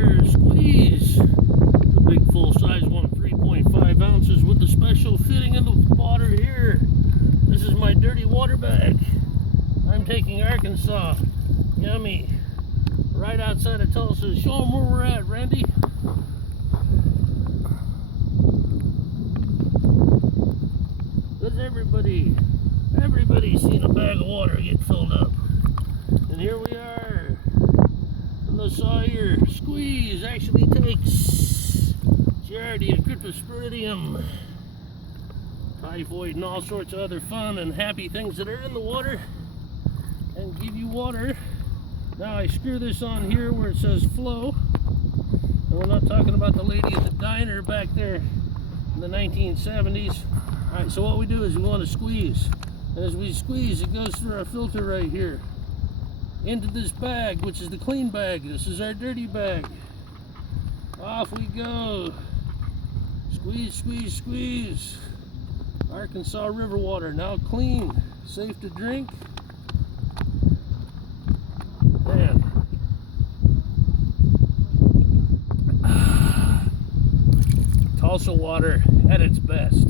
Sawyer Squeeze. The big full-size one, 3.5 ounces with the special fitting in the water here. This is my dirty water bag. I'm taking Arkansas. Yummy. Right outside of Tulsa. Show them where we're at, Randy. Does everybody's seen a bag of water get filled up. And here we are. And the Sawyer Squeeze actually takes giardia, cryptosporidium, typhoid, and all sorts of other fun and happy things that are in the water and give you water. Now I screw this on here where it says flow. And we're not talking about the lady at the diner back there in the 1970s. Alright, so what we do is we want to squeeze. And as we squeeze, it goes through our filter right here into this bag, which is the clean bag. This is our dirty bag. Off we go. Squeeze, squeeze, squeeze. Arkansas river water, now clean, safe to drink. Man. Tulsa water at its best.